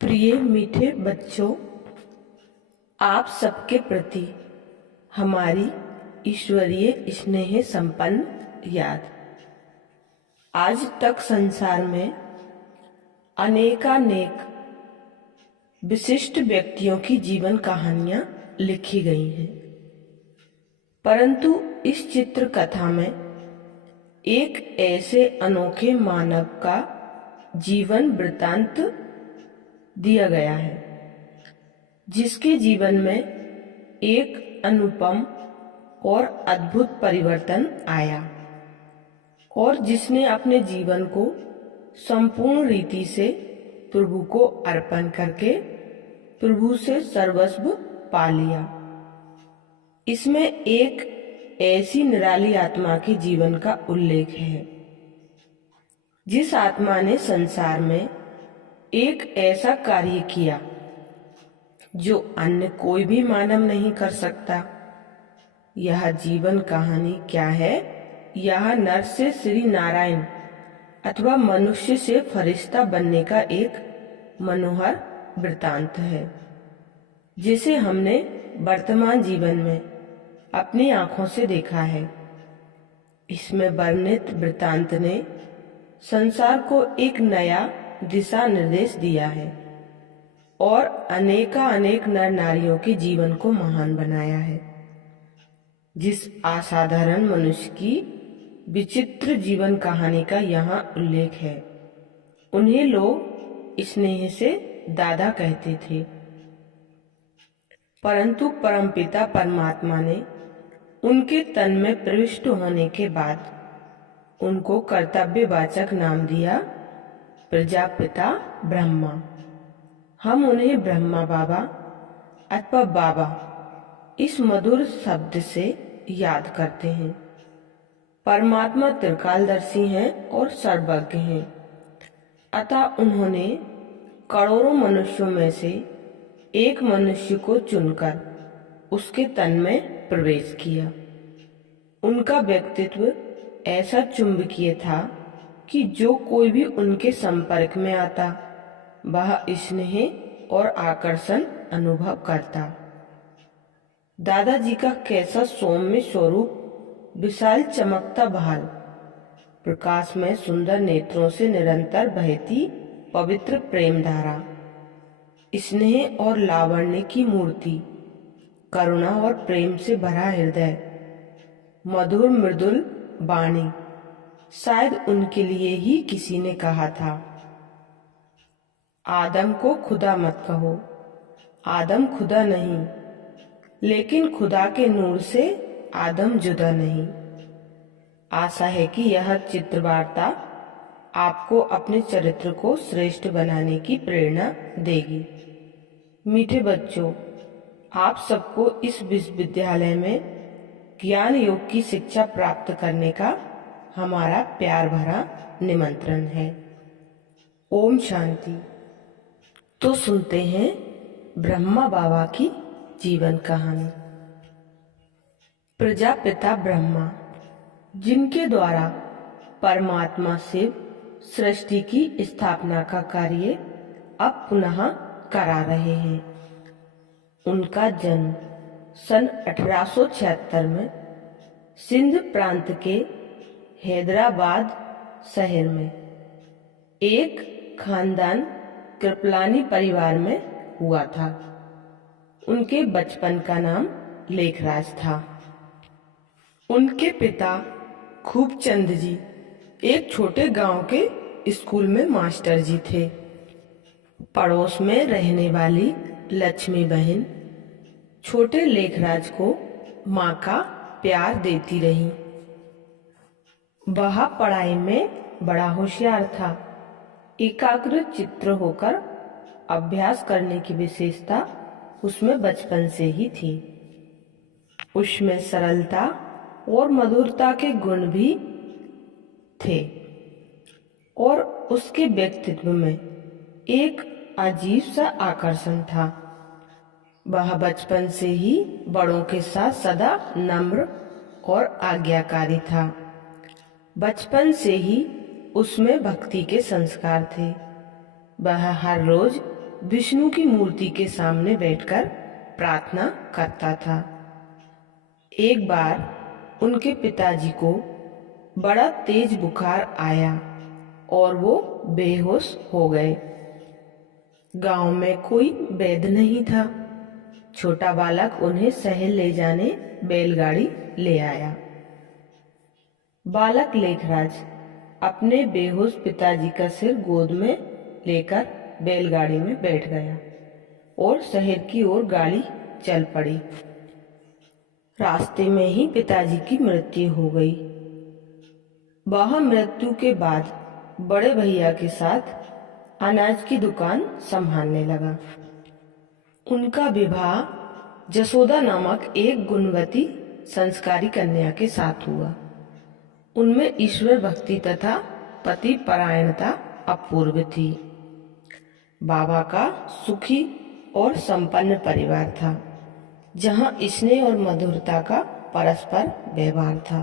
प्रिय मीठे बच्चों, आप सबके प्रति हमारी ईश्वरीय स्नेह संपन्न याद। आज तक संसार में अनेकानेक विशिष्ट व्यक्तियों की जीवन कहानियां लिखी गई हैं, परंतु इस चित्र कथा में एक ऐसे अनोखे मानव का जीवन वृतांत दिया गया है जिसके जीवन में एक अनुपम और अद्भुत परिवर्तन आया और जिसने अपने जीवन को संपूर्ण रीति से प्रभु को अर्पण करके प्रभु से सर्वस्व पा लिया। इसमें एक ऐसी निराली आत्मा के जीवन का उल्लेख है जिस आत्मा ने संसार में एक ऐसा कार्य किया जो अन्य कोई भी मानव नहीं कर सकता। यह जीवन कहानी क्या है? यह नर से श्री नारायण अथवा मनुष्य से फरिश्ता बनने का एक मनोहर वृतांत है जिसे हमने वर्तमान जीवन में अपनी आंखों से देखा है। इसमें वर्णित वृतांत ने संसार को एक नया दिशा निर्देश दिया है और अनेक नर नारियों के जीवन को महान बनाया है। जिस असाधारण मनुष्य की विचित्र जीवन कहानी का यहाँ उल्लेख है, उन्हें लोग स्नेह से दादा कहते थे, परंतु परमपिता परमात्मा ने उनके तन में प्रविष्ट होने के बाद उनको कर्तव्यवाचक नाम दिया प्रजापिता ब्रह्मा। हम उन्हें ब्रह्मा बाबा अथवा बाबा इस मधुर शब्द से याद करते हैं। परमात्मा त्रिकालदर्शी हैं और सर्वज्ञ हैं, अतः उन्होंने करोड़ों मनुष्यों में से एक मनुष्य को चुनकर उसके तन में प्रवेश किया। उनका व्यक्तित्व ऐसा चुंबकीय था कि जो कोई भी उनके संपर्क में आता वह स्नेह और आकर्षण अनुभव करता। दादाजी का कैसा सौम्य स्वरूप, विशाल चमकता भाल, प्रकाश में सुंदर नेत्रों से निरंतर बहती पवित्र प्रेम धारा, स्नेह और लावण्य की मूर्ति, करुणा और प्रेम से भरा हृदय, मधुर मृदुल वाणी। शायद उनके लिए ही किसी ने कहा था, आदम को खुदा मत कहो। आदम खुदा नहीं, लेकिन खुदा के नूर से आदम जुदा नहीं। आशा है कि यह चित्रवार्ता आपको अपने चरित्र को श्रेष्ठ बनाने की प्रेरणा देगी। मीठे बच्चों, आप सबको इस विश्वविद्यालय में ज्ञान योग की शिक्षा प्राप्त करने का हमारा प्यार भरा निमंत्रण है। ओम शांति। तो सुनते हैं ब्रह्मा बाबा की जीवन कहानी। प्रजापिता ब्रह्मा, जिनके द्वारा परमात्मा शिव सृष्टि की स्थापना का कार्य अब पुनः करा रहे हैं। उनका जन्म सन 1876 में सिंध प्रांत के हैदराबाद शहर में एक खानदान कृपलानी परिवार में हुआ था। उनके बचपन का नाम लेखराज था। उनके पिता खूबचंद जी एक छोटे गांव के स्कूल में मास्टर जी थे। पड़ोस में रहने वाली लक्ष्मी बहन छोटे लेखराज को माँ का प्यार देती रही। वह पढ़ाई में बड़ा होशियार था। एकाग्र चित्र होकर अभ्यास करने की विशेषता उसमें बचपन से ही थी। उसमें सरलता और मधुरता के गुण भी थे और उसके व्यक्तित्व में एक अजीब सा आकर्षण था। वह बचपन से ही बड़ों के साथ सदा नम्र और आज्ञाकारी था। बचपन से ही उसमें भक्ति के संस्कार थे। वह हर रोज विष्णु की मूर्ति के सामने बैठकर प्रार्थना करता था। एक बार उनके पिताजी को बड़ा तेज बुखार आया और वो बेहोश हो गए। गांव में कोई वैद्य नहीं था। छोटा बालक उन्हें शहर ले जाने बैलगाड़ी ले आया। बालक लेखराज अपने बेहोश पिताजी का सिर गोद में लेकर बैलगाड़ी में बैठ गया और शहर की ओर गाड़ी चल पड़ी। रास्ते में ही पिताजी की मृत्यु हो गई। वह मृत्यु के बाद बड़े भैया के साथ अनाज की दुकान संभालने लगा। उनका विवाह जसोदा नामक एक गुणवती संस्कारी कन्या के साथ हुआ। उनमें ईश्वर भक्ति तथा पति परायणता अपूर्व थी। बाबा का सुखी और संपन्न परिवार था, जहां स्नेह और मधुरता का परस्पर व्यवहार था।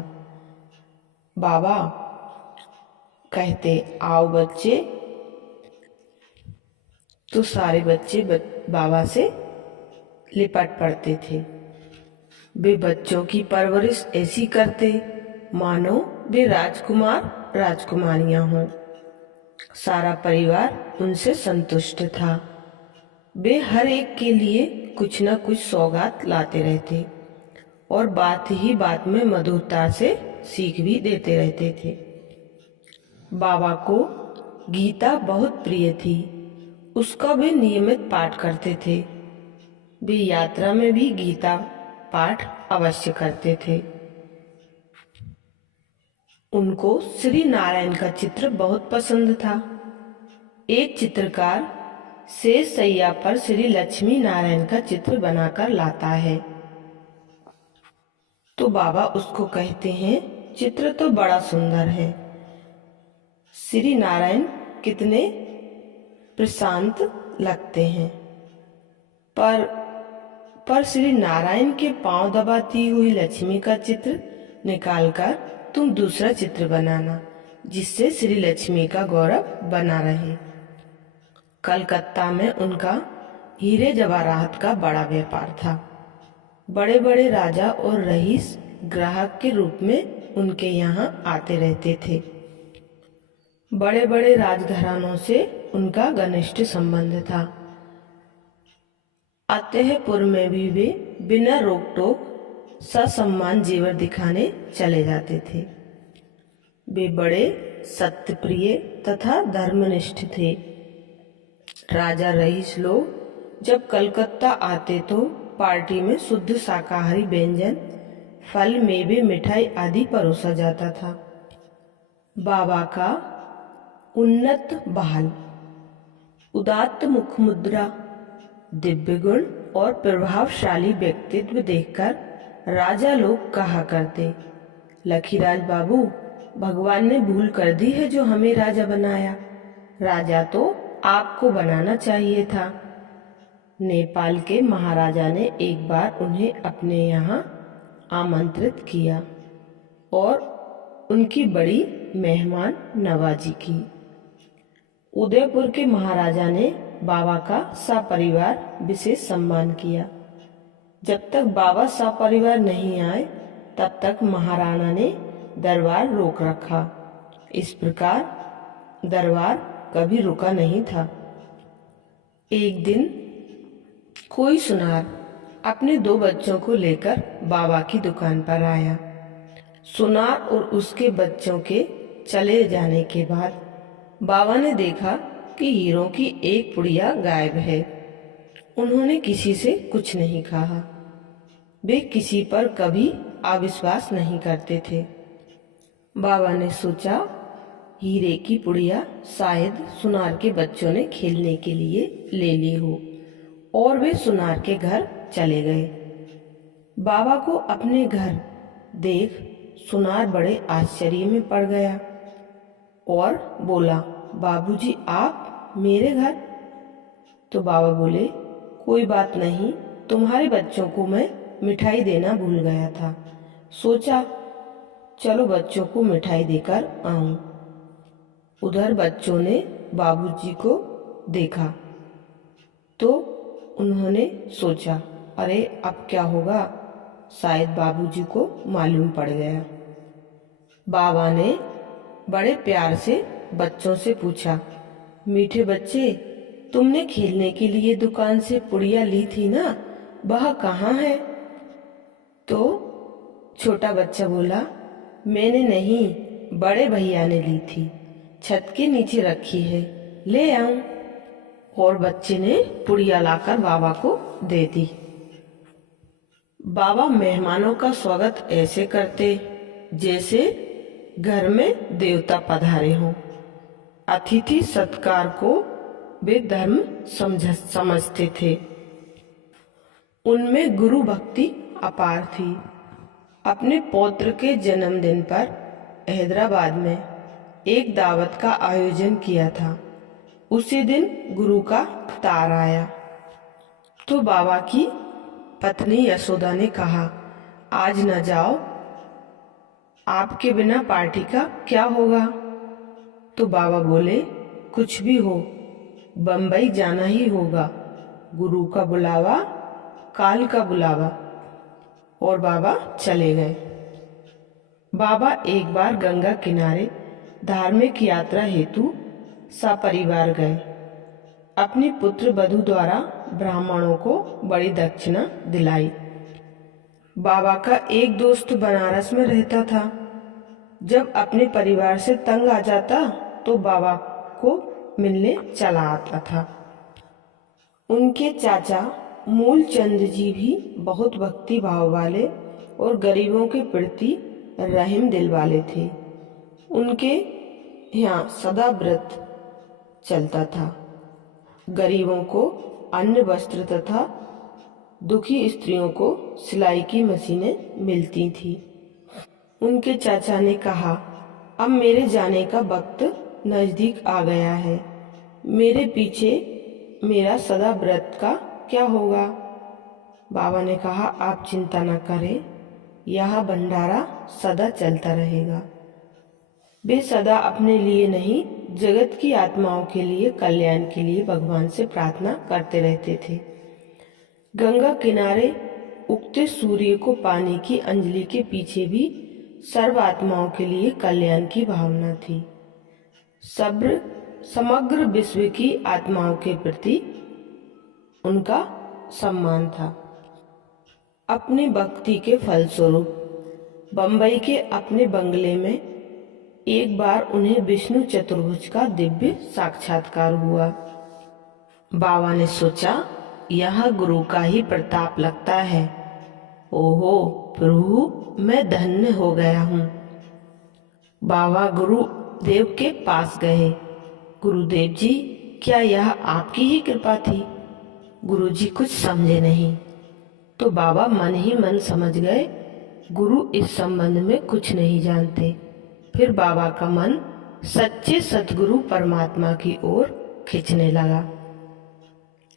बाबा कहते, आओ बच्चे, तो सारे बच्चे बाबा से लिपट पड़ते थे। वे बच्चों की परवरिश ऐसी करते मानो वे राजकुमार राजकुमारियां हों। सारा परिवार उनसे संतुष्ट था। वे हर एक के लिए कुछ न कुछ सौगात लाते रहते और बात ही बात में मधुरता से सीख भी देते रहते थे। बाबा को गीता बहुत प्रिय थी। उसका वे नियमित पाठ करते थे। वे यात्रा में भी गीता पाठ अवश्य करते थे। उनको श्री नारायण का चित्र बहुत पसंद था। एक चित्रकार शेष सैया पर श्री लक्ष्मी नारायण का चित्र बनाकर लाता है तो बाबा उसको कहते हैं, चित्र तो बड़ा सुंदर है। श्री नारायण कितने प्रशांत लगते हैं, पर श्री नारायण के पांव दबाती हुई लक्ष्मी का चित्र निकालकर तुम दूसरा चित्र बनाना, जिससे श्री लक्ष्मी का गौरव बना रहे। कलकत्ता में उनका हीरे जवाहरात का बड़ा व्यापार था। बड़े बड़े राजा और रईस ग्राहक के रूप में उनके यहाँ आते रहते थे। बड़े बड़े राजघरानों से उनका घनिष्ठ संबंध था। अतःपुर में भी वे बिना रोक टोक ससम्मान जेवर दिखाने चले जाते थे। वे बड़े सत्यप्रिय तथा धर्मनिष्ठ थे। राजा रईस लोग जब कलकत्ता आते तो पार्टी में शुद्ध शाकाहारी व्यंजन, फल, मेवे, मिठाई आदि परोसा जाता था। बाबा का उन्नत बहाल, उदात्त मुख मुद्रा, दिव्य गुण और प्रभावशाली व्यक्तित्व देखकर राजा लोग कहा करते, लखीराज बाबू, भगवान ने भूल कर दी है जो हमें राजा बनाया। राजा तो आपको बनाना चाहिए था। नेपाल के महाराजा ने एक बार उन्हें अपने यहाँ आमंत्रित किया और उनकी बड़ी मेहमान नवाजी की। उदयपुर के महाराजा ने बाबा का सपरिवार विशेष सम्मान किया। जब तक बाबा सपरिवार नहीं आए तब तक महाराणा ने दरबार रोक रखा। इस प्रकार दरबार कभी रुका नहीं था। एक दिन कोई सुनार अपने 2 बच्चों को लेकर बाबा की दुकान पर आया। सुनार और उसके बच्चों के चले जाने के बाद बाबा ने देखा कि हीरों की एक पुड़िया गायब है। उन्होंने किसी से कुछ नहीं कहा। वे किसी पर कभी अविश्वास नहीं करते थे। बाबा ने सोचा, हीरे की पुड़िया शायद सुनार के बच्चों ने खेलने के लिए ले ली हो, और वे सुनार के घर चले गए। बाबा को अपने घर देख सुनार बड़े आश्चर्य में पड़ गया और बोला, बाबूजी आप मेरे घर? तो बाबा बोले, कोई बात नहीं, तुम्हारे बच्चों को मैं मिठाई देना भूल गया था। सोचा चलो बच्चों को मिठाई देकर आऊं। उधर बच्चों ने बाबूजी को देखा तो उन्होंने सोचा, अरे अब क्या होगा, शायद बाबूजी को मालूम पड़ गया। बाबा ने बड़े प्यार से बच्चों से पूछा, मीठे बच्चे, तुमने खेलने के लिए दुकान से पुड़िया ली थी ना, वह कहाँ है? तो छोटा बच्चा बोला, मैंने नहीं, बड़े भैया ने ली थी, छत के नीचे रखी है, ले आऊं। और बच्चे ने पुड़िया लाकर बाबा को दे दी। बाबा मेहमानों का स्वागत ऐसे करते जैसे घर में देवता पधारे हों। अतिथि सत्कार को वे धर्म समझते थे। उनमें गुरु भक्ति अपार थी। अपने पौत्र के जन्मदिन पर हैदराबाद में एक दावत का आयोजन किया था। उसी दिन गुरु का तार आया तो बाबा की पत्नी यशोदा ने कहा, आज न जाओ, आपके बिना पार्टी का क्या होगा? तो बाबा बोले, कुछ भी हो, बम्बई जाना ही होगा, गुरु का बुलावा, काल का बुलावा। और बाबा चले गए। बाबा एक बार गंगा किनारे धार्मिक यात्रा हेतु सपरिवार गए। अपनी पुत्र वधू द्वारा ब्राह्मणों को बड़ी दक्षिणा दिलाई। बाबा का एक दोस्त बनारस में रहता था। जब अपने परिवार से तंग आ जाता तो बाबा को मिलने चला आता था। उनके चाचा मूलचंद जी भी बहुत भक्ति भाव वाले और गरीबों के प्रति रहम दिल वाले थे। उनके यहाँ सदा व्रत चलता था। गरीबों को अन्न वस्त्र तथा दुखी स्त्रियों को सिलाई की मशीनें मिलती थी। उनके चाचा ने कहा, अब मेरे जाने का वक्त नजदीक आ गया है, मेरे पीछे मेरा सदा व्रत का क्या होगा? बाबा ने कहा, आप चिंता न करें, यह भंडारा सदा चलता रहेगा। वे सदा अपने लिए नहीं, जगत की आत्माओं के लिए, कल्याण के लिए भगवान से प्रार्थना करते रहते थे। गंगा किनारे उगते सूर्य को पानी की अंजलि के पीछे भी सर्व आत्माओं के लिए कल्याण की भावना थी। समग्र विश्व की आत्माओं के प्रति उनका सम्मान था। अपनी भक्ति के फलस्वरूप बंबई के अपने बंगले में एक बार उन्हें विष्णु चतुर्भुज का दिव्य साक्षात्कार हुआ। बाबा ने सोचा, यह गुरु का ही प्रताप लगता है। ओहो प्रभु, मैं धन्य हो गया हूँ। बाबा गुरुदेव के पास गए। गुरुदेव जी, क्या यह आपकी ही कृपा थी? गुरुजी कुछ समझे नहीं तो बाबा मन ही मन समझ गए, गुरु इस संबंध में कुछ नहीं जानते। फिर बाबा का मन सच्चे सतगुरु परमात्मा की ओर खींचने लगा।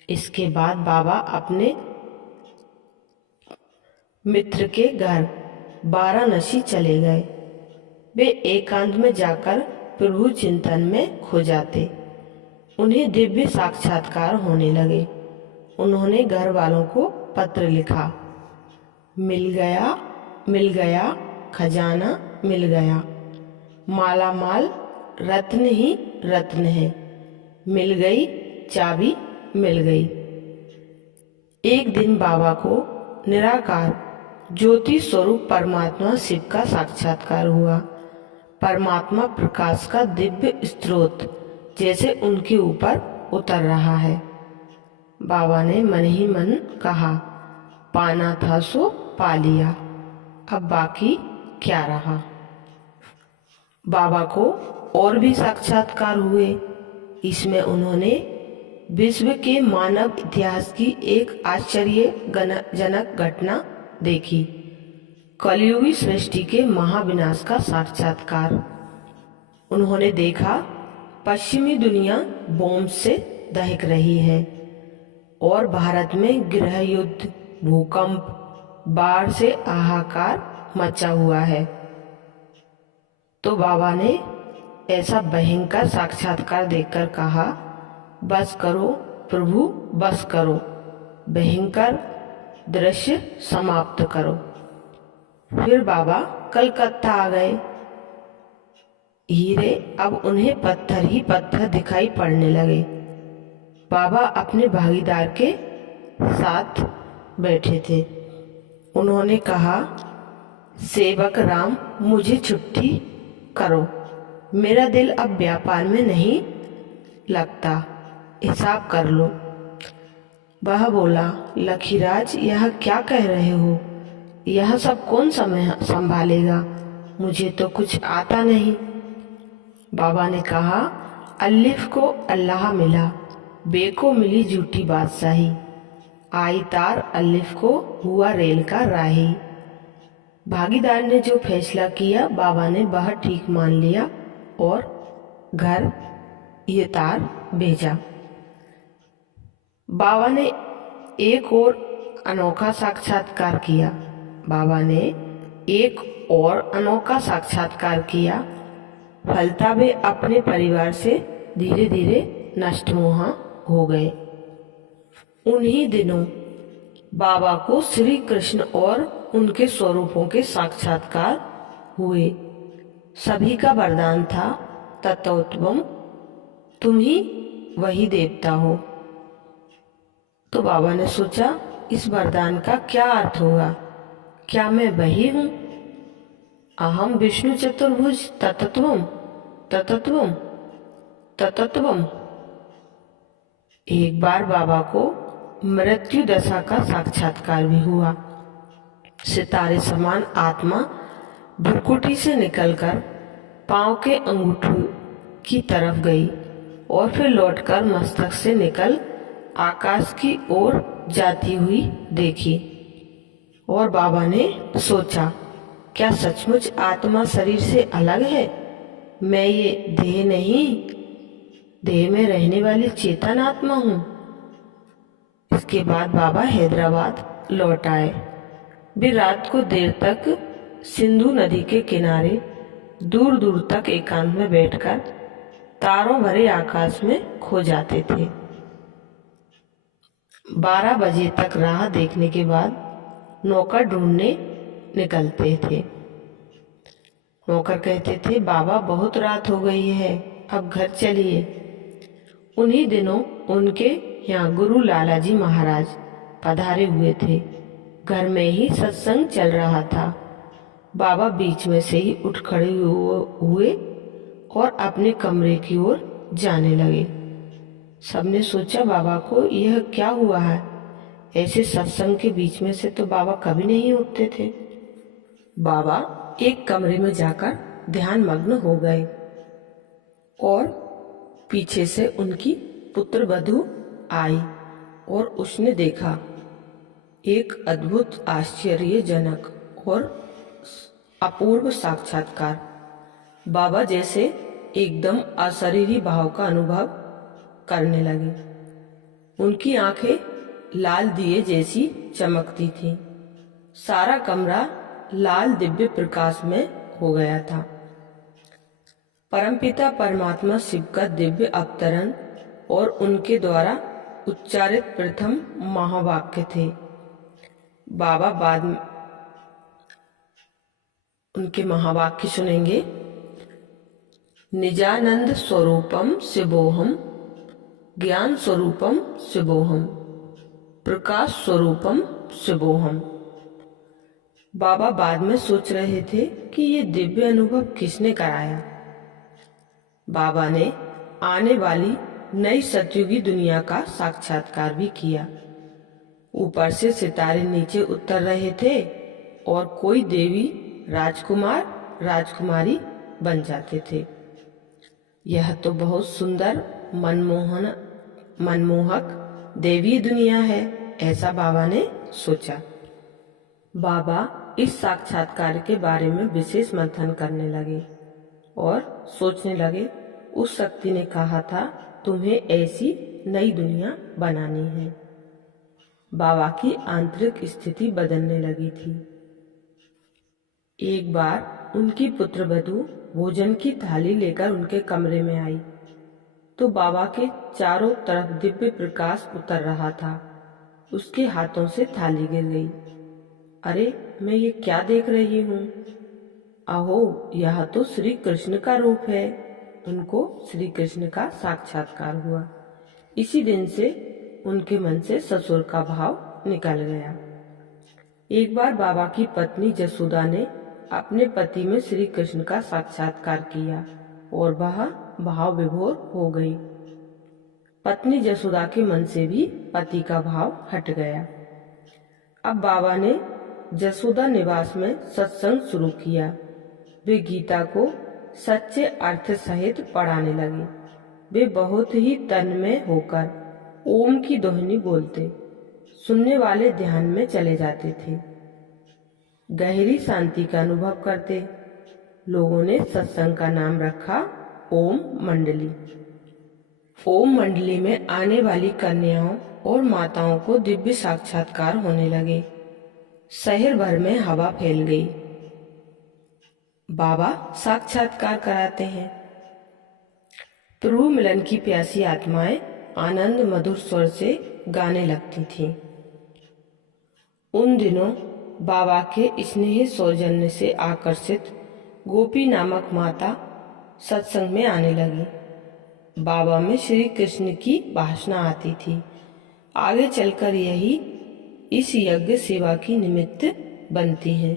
इसके बाद बाबा अपने मित्र के घर वाराणसी चले गए। वे एकांत में जाकर प्रभु चिंतन में खो जाते। उन्हें दिव्य साक्षात्कार होने लगे। उन्होंने घर वालों को पत्र लिखा, मिल गया खजाना मिल गया, माला माल रत्न ही रत्न है, मिल गई चाबी मिल गई। एक दिन बाबा को निराकार ज्योति स्वरूप परमात्मा शिव का साक्षात्कार हुआ। परमात्मा प्रकाश का दिव्य स्रोत जैसे उनके ऊपर उतर रहा है। बाबा ने मन ही मन कहा, पाना था सो पा लिया, अब बाकी क्या रहा। बाबा को और भी साक्षात्कार हुए। इसमें उन्होंने विश्व के मानव इतिहास की एक आश्चर्यजनक घटना देखी, कलियुगी सृष्टि के महाविनाश का साक्षात्कार। उन्होंने देखा पश्चिमी दुनिया बॉम्ब से दहक रही है और भारत में गृह युद्ध, भूकंप, बाढ़ से हाहाकार मचा हुआ है। तो बाबा ने ऐसा भयंकर साक्षात्कार देखकर कहा, बस करो, प्रभु बस करो, भयंकर दृश्य समाप्त करो। फिर बाबा कलकत्ता आ गए। हीरे अब उन्हें पत्थर ही पत्थर दिखाई पड़ने लगे। बाबा अपने भागीदार के साथ बैठे थे। उन्होंने कहा, सेवक राम, मुझे छुट्टी करो, मेरा दिल अब व्यापार में नहीं लगता, हिसाब कर लो। वह बोला, लखीराज, यह क्या कह रहे हो? यह सब कौन संभालेगा? मुझे तो कुछ आता नहीं। बाबा ने कहा, अलिफ को अल्लाह मिला, बे को मिली झूठी बादशाही, आई तार अलिफ को हुआ रेल का राही। भागीदार ने जो फैसला किया बाबा ने वह ठीक मान लिया और घर ये तार भेजा। बाबा ने एक और अनोखा साक्षात्कार किया। बाबा ने एक और अनोखा साक्षात्कार किया। फलता वे अपने परिवार से धीरे धीरे नष्टमोहा हो गए। उन्हीं दिनों बाबा को श्री कृष्ण और उनके स्वरूपों के साक्षात्कार हुए। सभी का वरदान था, तत्वम, तुम ही वही देवता हो। तो बाबा ने सोचा, इस वरदान का क्या अर्थ होगा? क्या मैं वही हूँ? अहम विष्णु चतुर्भुज ततत्वम ततत्वम ततत्वम। एक बार बाबा को मृत्यु दशा का साक्षात्कार भी हुआ। सितारे समान आत्मा भ्रुकुटी से निकलकर पांव के अंगूठों की तरफ गई और फिर लौटकर मस्तक से निकल आकाश की ओर जाती हुई देखी। और बाबा ने सोचा, क्या सचमुच आत्मा शरीर से अलग है? मैं ये देह नहीं, देह में रहने वाली चेतन आत्मा हूँ। इसके बाद बाबा हैदराबाद लौट आए। वे रात को देर तक सिंधु नदी के किनारे दूर दूर तक एकांत में बैठकर तारों भरे आकाश में खो जाते थे। 12 बजे तक राह देखने के बाद नौकर ढूंढने निकलते थे। नौकर कहते थे, बाबा बहुत रात हो गई है, अब घर चलिए। उन्हीं दिनों उनके यहाँ गुरु लालाजी महाराज पधारे हुए थे। घर में ही सत्संग चल रहा था। बाबा बीच में से ही उठ खड़े हुए और अपने कमरे की ओर जाने लगे। सबने सोचा, बाबा को यह क्या हुआ है? ऐसे सत्संग के बीच में से तो बाबा कभी नहीं उठते थे। बाबा एक कमरे में जाकर ध्यान मग्न हो गए और पीछे से उनकी पुत्र वधू आई और उसने देखा एक अद्भुत, आश्चर्यजनक और अपूर्व साक्षात्कार। बाबा जैसे एकदम अशरीरी भाव का अनुभव करने लगे। उनकी आंखें लाल दिए जैसी चमकती थीं। सारा कमरा लाल दिव्य प्रकाश में हो गया था। परमपिता परमात्मा शिव का दिव्य अवतरण और उनके द्वारा उच्चारित प्रथम महावाक्य थे। बाबा बाद में उनके महावाक्य सुनेंगे। निजानंद स्वरूपम शिवोहम, ज्ञान स्वरूपम शिवोहम, प्रकाश स्वरूपम शिवोहम। बाबा बाद में सोच रहे थे कि ये दिव्य अनुभव किसने कराया। बाबा ने आने वाली नई सतयुगी दुनिया का साक्षात्कार भी किया। ऊपर से सितारे नीचे उतर रहे थे और कोई देवी, राजकुमार, राजकुमारी बन जाते थे। यह तो बहुत सुंदर, मनमोहक देवी दुनिया है, ऐसा बाबा ने सोचा। बाबा इस साक्षात्कार के बारे में विशेष मंथन करने लगे और सोचने लगे, उस शक्ति ने कहा था तुम्हें ऐसी नई दुनिया बनानी है। बाबा की आंतरिक स्थिति बदलने लगी थी। एक बार उनकी पुत्रवधू भोजन की थाली लेकर उनके कमरे में आई तो बाबा के चारों तरफ दिव्य प्रकाश उतर रहा था। उसके हाथों से थाली गिर गई। अरे, मैं ये क्या देख रही हूँ? अहो, यह तो श्री कृष्ण का रूप है। उनको श्री कृष्ण का साक्षात्कार हुआ। इसी दिन से उनके मन से ससुर का भाव निकल गया। एक बार बाबा की पत्नी जसोदा ने अपने पति में श्री कृष्ण का साक्षात्कार किया और वह भाव विभोर हो गई। पत्नी जसोदा के मन से भी पति का भाव हट गया। अब बाबा ने जसोदा निवास में सत्संग शुरू किया। वे गीता को सच्चे अर्थ सहित पढ़ाने लगे। वे बहुत ही तन्मय होकर ओम की ध्वनि बोलते, सुनने वाले ध्यान में चले जाते थे, गहरी शांति का अनुभव करते। लोगों ने सत्संग का नाम रखा ओम मंडली। ओम मंडली में आने वाली कन्याओं और माताओं को दिव्य साक्षात्कार होने लगे। शहर भर में हवा फैल गई। बाबा साक्षात्कार कराते हैं। प्रभु मिलन की प्यासी आत्माएं आनंद मधुर स्वर से गाने लगती थीं। उन दिनों बाबा के स्नेह सौजन्य से आकर्षित गोपी नामक माता सत्संग में आने लगी। बाबा में श्री कृष्ण की भाषणा आती थी। आगे चलकर यही इस यज्ञ सेवा की निमित्त बनती है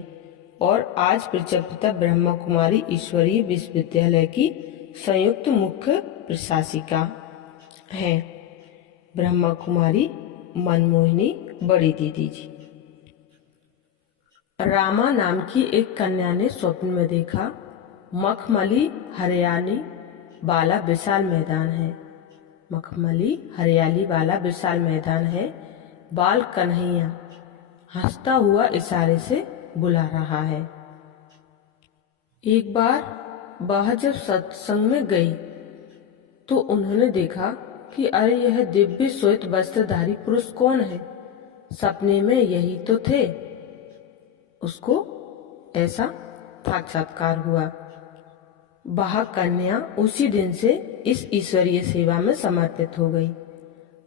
और आज प्रचलित ब्रह्मा कुमारी ईश्वरीय विश्वविद्यालय की संयुक्त मुख्य प्रशासिका हैं ब्रह्मा कुमारी मनमोहिनी बड़ी दीदी जी। रामा नाम की एक कन्या ने स्वप्न में देखा, मखमली हरियाली वाला विशाल मैदान है। मखमली हरियाली वाला विशाल मैदान है। बाल कन्हैया हंसता हुआ इशारे से बुला रहा है। एक बार वह जब सत्संग में गई तो उन्होंने देखा कि अरे, यह दिव्य श्वेत वस्त्रधारी पुरुष कौन है? सपने में यही तो थे। उसको ऐसा साक्षात्कार हुआ। वह कन्या उसी दिन से इस ईश्वरीय सेवा में समर्पित हो गई।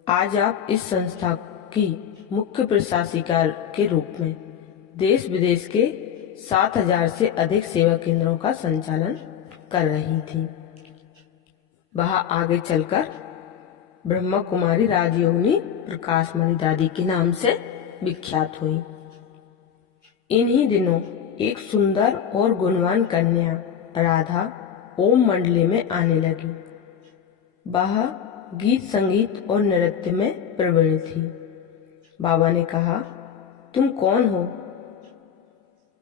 आज आप इस संस्था की मुख्य प्रशासिका के रूप में देश विदेश के 7,000 से अधिक सेवा केंद्रों का संचालन कर रही थी। वह आगे चलकर ब्रह्मा कुमारी राजयोगिनी प्रकाशमणि दादी के नाम से विख्यात हुई। इन्हीं दिनों एक सुंदर और गुणवान कन्या राधा ओम मंडली में आने लगी। वह गीत संगीत और नृत्य में प्रवीण थी। बाबा ने कहा, तुम कौन हो?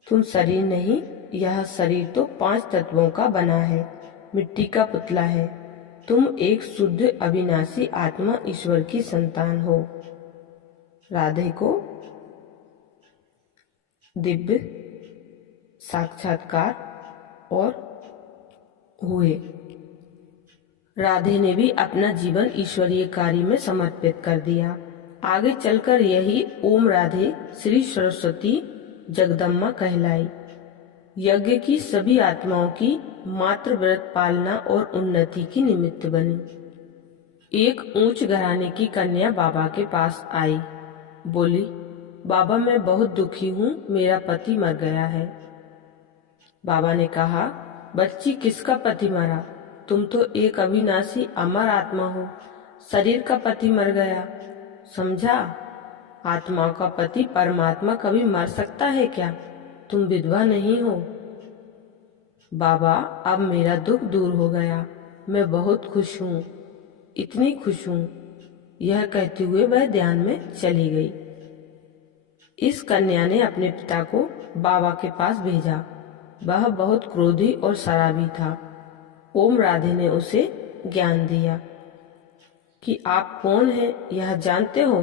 तुम शरीर नहीं, यह शरीर तो 5 तत्वों का बना है, मिट्टी का पुतला है। तुम एक शुद्ध अविनाशी आत्मा ईश्वर की संतान हो। राधे को दिव्य साक्षात्कार और हुए। राधे ने भी अपना जीवन ईश्वरीय कार्य में समर्पित कर दिया। आगे चलकर यही ओम राधे श्री सरस्वती जगदम्मा कहलाई। यज्ञ की सभी आत्माओं की मातृव्रत पालना और उन्नति की निमित्त बनी। एक ऊंच घराने की कन्या बाबा के पास आई। बोली, बाबा, मैं बहुत दुखी हूँ, मेरा पति मर गया है। बाबा ने कहा, बच्ची, किसका पति मरा? तुम तो एक अविनाशी अमर आत्मा हो। शरीर का पति मर गया, समझा? आत्मा का पति परमात्मा कभी मर सकता है क्या? तुम विधवा नहीं हो। बाबा, अब मेरा दुख दूर हो गया, मैं बहुत खुश हूँ, इतनी खुश हूँ। यह कहते हुए वह ध्यान में चली गई। इस कन्या ने अपने पिता को बाबा के पास भेजा। वह बहुत क्रोधी और शराबी था। ओम राधे ने उसे ज्ञान दिया कि आप कौन हैं, यह जानते हो?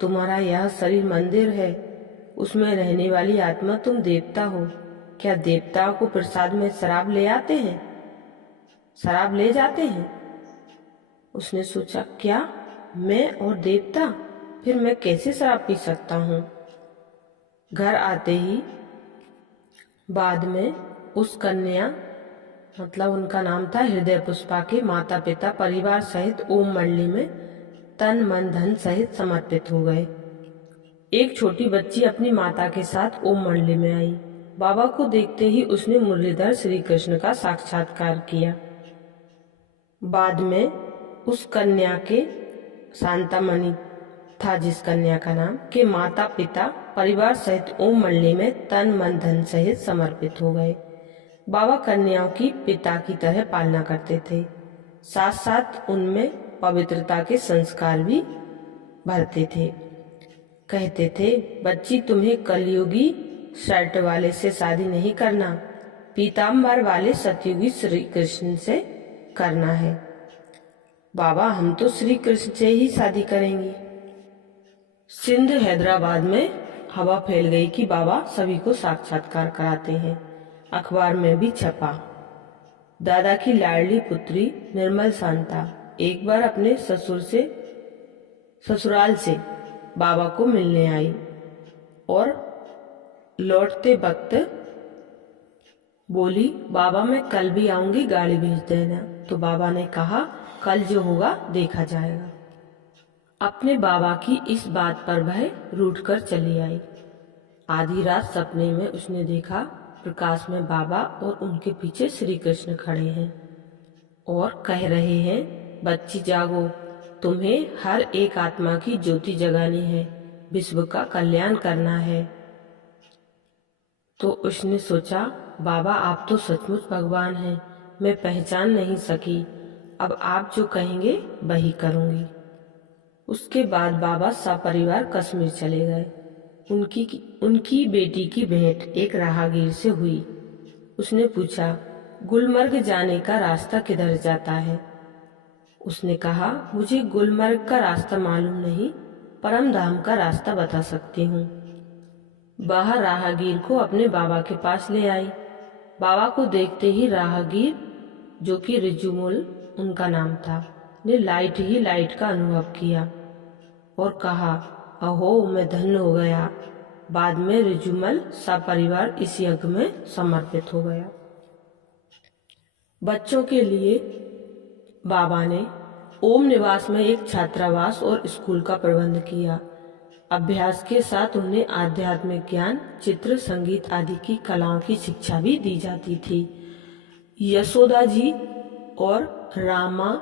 तुम्हारा यह शरीर मंदिर है, उसमें रहने वाली आत्मा तुम देवता हो। क्या देवताओं को प्रसाद में शराब ले आते हैं? शराब ले जाते हैं? उसने सोचा, क्या मैं और देवता? फिर मैं कैसे शराब पी सकता हूँ? घर आते ही बाद में उस कन्या मतलब उनका नाम था हृदय पुष्पा के माता पिता परिवार सहित ओम मंडली में तन मन धन सहित समर्पित हो गए। एक छोटी बच्ची अपनी माता के साथ ओम मंडली में आई। बाबा को देखते ही उसने मुरलीधर श्री कृष्ण का साक्षात्कार किया। बाद में उस कन्या के शांतामणि था, जिस कन्या का नाम के माता पिता परिवार सहित ओम मंडली में तन मन धन सहित समर्पित हो गए। बाबा कन्याओं की पिता की तरह पालना करते थे, साथ साथ उनमें पवित्रता के संस्कार भी भरते थे। कहते थे, बच्ची तुम्हें कलयुगी शर्ट वाले से शादी नहीं करना, पीताम्बर वाले सतयुगी श्री कृष्ण से करना है। बाबा हम तो श्री कृष्ण से ही शादी करेंगी। सिंध हैदराबाद में हवा फैल गई कि बाबा सभी को साक्षात्कार कराते हैं। अखबार में भी छपा। दादा की लाडली पुत्री निर्मल शांता एक बार अपने ससुराल से बाबा को मिलने आई और लौटते वक्त बोली, बाबा मैं कल भी आऊंगी, गाड़ी भेज देना। तो बाबा ने कहा, कल जो होगा देखा जाएगा। अपने बाबा की इस बात पर वह रूठकर चली आई। आधी रात सपने में उसने देखा प्रकाश में बाबा और उनके पीछे श्री कृष्ण खड़े हैं और कह रहे हैं, बच्ची जागो, तुम्हें हर एक आत्मा की ज्योति जगानी है, विश्व का कल्याण करना है। तो उसने सोचा, बाबा आप तो सचमुच भगवान हैं, मैं पहचान नहीं सकी, अब आप जो कहेंगे वही करूंगी। उसके बाद बाबा सपरिवार कश्मीर चले गए। उनकी बेटी की भेंट एक राहगीर से हुई। उसने पूछा, गुलमर्ग जाने का रास्ता किधर जाता है? उसने कहा, मुझे गुलमर्ग का रास्ता मालूम नहीं, परम धाम का रास्ता बता सकती हूँ। वह राहगीर को अपने बाबा के पास ले आई। बाबा को देखते ही राहगीर, जो कि रिजुमुल उनका नाम था, ने लाइट ही लाइट का अनुभव किया और कहा, अहो मैं धन्य हो गया। बाद में रिजुमल सपरिवार इस यज्ञ में समर्पित हो गया। बच्चों के लिए बाबा ने ओम निवास में एक छात्रावास और स्कूल का प्रबंध किया। अभ्यास के साथ उन्हें आध्यात्मिक ज्ञान, चित्र, संगीत आदि की कलाओं की शिक्षा भी दी जाती थी। यशोदा जी और रामा,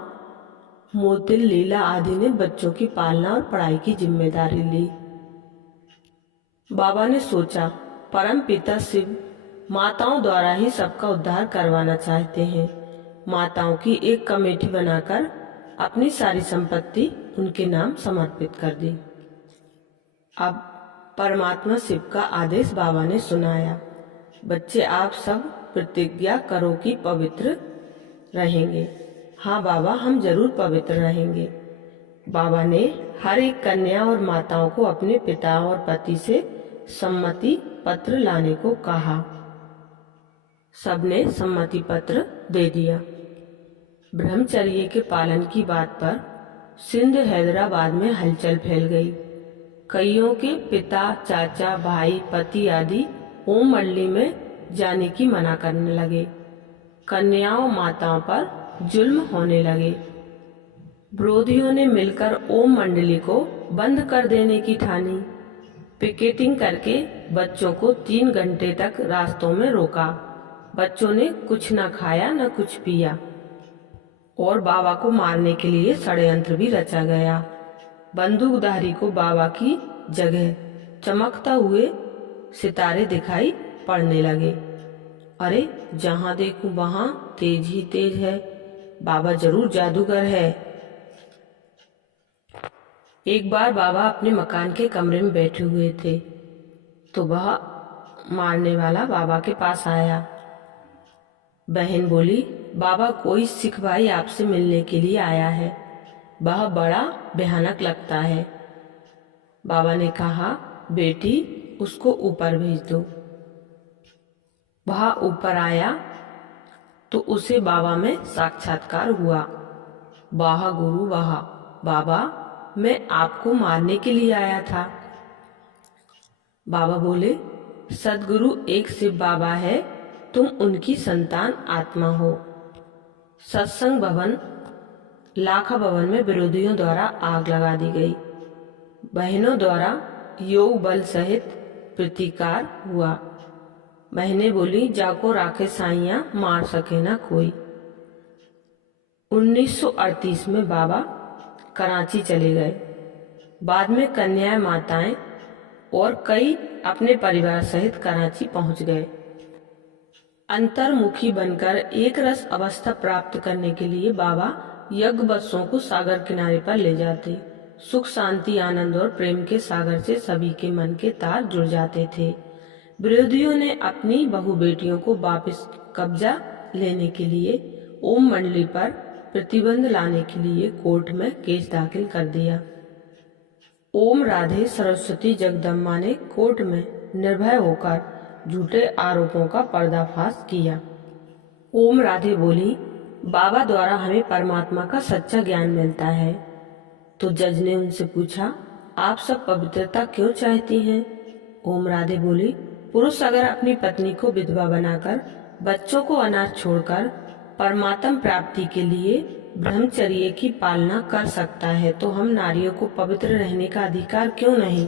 मोतिल, लीला आदि ने बच्चों की पालना और पढ़ाई की जिम्मेदारी ली। बाबा ने सोचा, परम पिता शिव माताओं द्वारा ही सबका उद्धार करवाना चाहते हैं। माताओं की एक कमेटी बनाकर अपनी सारी संपत्ति उनके नाम समर्पित कर दी। अब परमात्मा शिव का आदेश बाबा ने सुनाया, बच्चे आप सब प्रतिज्ञा करो कि पवित्र रहेंगे। हाँ बाबा, हम जरूर पवित्र रहेंगे। बाबा ने हर एक कन्या और माताओं को अपने पिता और पति से सम्मति पत्र लाने को कहा। सबने सम्मति पत्र दे दिया। ब्रह्मचर्य के पालन की बात पर सिंध हैदराबाद में हलचल फैल गई। कईयों के पिता, चाचा, भाई, पति आदि ओम मंडली में जाने की मना करने लगे। कन्याओं माताओं पर जुल्म होने लगे। विरोधियों ने मिलकर ओम मंडली को बंद कर देने की ठानी। पिकेटिंग करके बच्चों को 3 घंटे तक रास्तों में रोका। बच्चों ने कुछ न खाया न कुछ पिया और बाबा को मारने के लिए षड्यंत्र भी रचा गया। बंदूकधारी को बाबा की जगह चमकता हुए सितारे दिखाई पड़ने लगे। अरे जहाँ देखूं वहाँ तेज ही तेज है, बाबा जरूर जादूगर है। एक बार बाबा अपने मकान के कमरे में बैठे हुए थे तो वह मारने वाला बाबा के पास आया। बहन बोली, बाबा कोई सिख भाई आपसे मिलने के लिए आया है, वह बड़ा भयानक लगता है। बाबा ने कहा, बेटी उसको ऊपर भेज दो। वह ऊपर आया तो उसे बाबा में साक्षात्कार हुआ। वाह गुरु वाह, बाबा मैं आपको मारने के लिए आया था। बाबा बोले, सदगुरु एक शिव बाबा है तुम उनकी संतान आत्मा हो। सत्संग भवन लाखा भवन में विरोधियों द्वारा आग लगा दी गई। बहनों द्वारा योग बल सहित प्रतिकार हुआ। बहनें बोली, जाको राखे साइया, मार सके ना कोई। 1938 में बाबा कराची चले गए। बाद में कन्याएं, माताएं और कई अपने परिवार सहित कराची पहुंच गए। अंतर्मुखी बनकर एक रस अवस्था प्राप्त करने के लिए बाबा यज्ञ बत्सों को सागर किनारे पर ले जाते। सुख, शांति, आनंद और प्रेम के सागर से सभी के मन के तार जुड़ जाते थे। विरोधियों ने अपनी बहु बेटियों को वापस कब्जा लेने के लिए ओम मंडली पर प्रतिबंध लाने के लिए कोर्ट में केस दाखिल कर दिया। ओम राधे सरस्वती जगदम्बा ने कोर्ट में निर्भय होकर झूठे आरोपों का पर्दाफाश किया। ओम राधे बोली, बाबा द्वारा हमें परमात्मा का सच्चा ज्ञान मिलता है। तो जज ने उनसे पूछा, आप सब पवित्रता क्यों चाहती हैं? ओम राधे बोली, पुरुष अगर अपनी पत्नी को विधवा बनाकर बच्चों को अनाथ छोड़कर परमात्म प्राप्ति के लिए ब्रह्मचर्य की पालना कर सकता है तो हम नारियों को पवित्र रहने का अधिकार क्यों नहीं?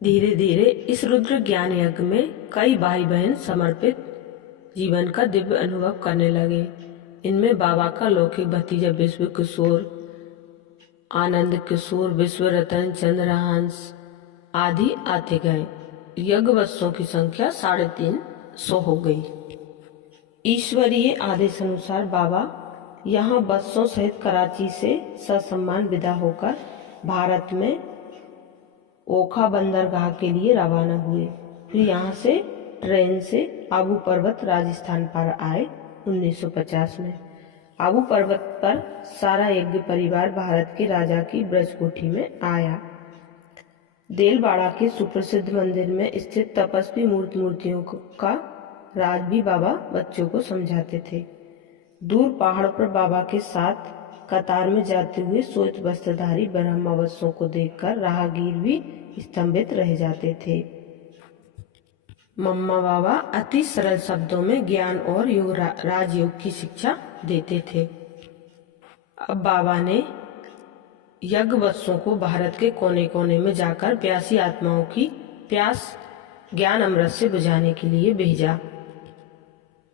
धीरे धीरे इस रुद्र ज्ञान यज्ञ में कई भाई बहन समर्पित जीवन का दिव्य अनुभव करने लगे। इनमें बाबा का लौकिक भतीजा विश्व किशोर, आनंद किशोर, विश्व रतन, चंद्रहंस आदि आते गए। यज्ञ वत्सों की संख्या 350 हो गई। ईश्वरीय आदेश अनुसार बाबा यहाँ बसों सहित कराची से ससम्मान विदा होकर भारत में ओखा बंदरगाह के लिए रवाना हुए। फिर यहाँ से ट्रेन से आबू पर्वत राजस्थान पर आए। 1950 में आबू पर्वत पर सारा यज्ञ परिवार भारत के राजा की ब्रजकोठी में आया। देलवाड़ा के सुप्रसिद्ध मंदिर में स्थित तपस्वी मूर्तियों का राज भी बाबा बच्चों को समझाते थे। दूर पहाड़ पर बाबा के साथ कतार में जाते हुए श्वेत वस्त्रधारी ब्रह्मवत्सों को देखकर राहगीर भी स्तंभित रह जाते थे। मम्मा बाबा अति सरल शब्दों में ज्ञान और योग राजयोग की शिक्षा देते थे। अब बाबा ने यज्ञ वत्सों को भारत के कोने कोने में जाकर प्यासी आत्माओं की प्यास ज्ञान अमृत से बुझाने के लिए भेजा।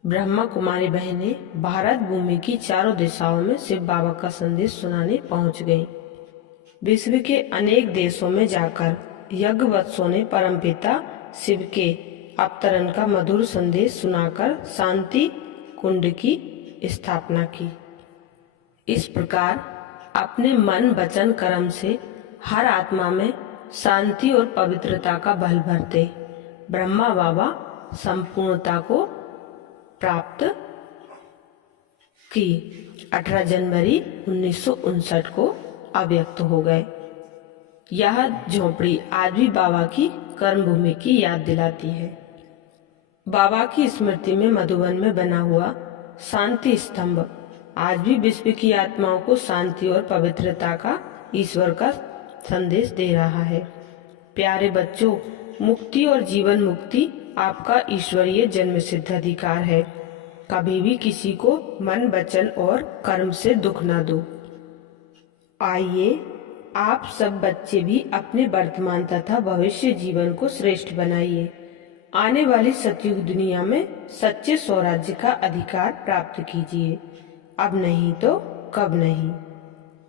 ब्रह्मा कुमारी बहनें भारत भूमि की चारों दिशाओं में शिव बाबा का संदेश सुनाने पहुंच गईं। विश्व के अनेक देशों में जाकर यज्ञ वत्सों ने परमपिता शिव के अवतरण का मधुर संदेश सुनाकर शांति कुंड की स्थापना की। इस प्रकार अपने मन, वचन, कर्म से हर आत्मा में शांति और पवित्रता का बल भरते ब्रह्मा बाबा संपूर्णता को प्राप्त की 18 जनवरी 1959 को अव्यक्त हो गए। यह झोपड़ी आज भी बाबा की कर्म भूमि की याद दिलाती है। बाबा की स्मृति में मधुबन में बना हुआ शांति स्तंभ आज भी विश्व की आत्माओं को शांति और पवित्रता का, ईश्वर का संदेश दे रहा है। प्यारे बच्चों, मुक्ति और जीवन मुक्ति आपका ईश्वरीय जन्म सिद्ध अधिकार है। कभी भी किसी को मन, वचन और कर्म से दुख न दो। आइए आप सब बच्चे भी अपने वर्तमान तथा भविष्य जीवन को श्रेष्ठ बनाइए। आने वाली सतयुग दुनिया में सच्चे स्वराज्य का अधिकार प्राप्त कीजिए। अब नहीं तो कब नहीं।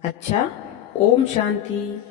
अच्छा, ओम शांति।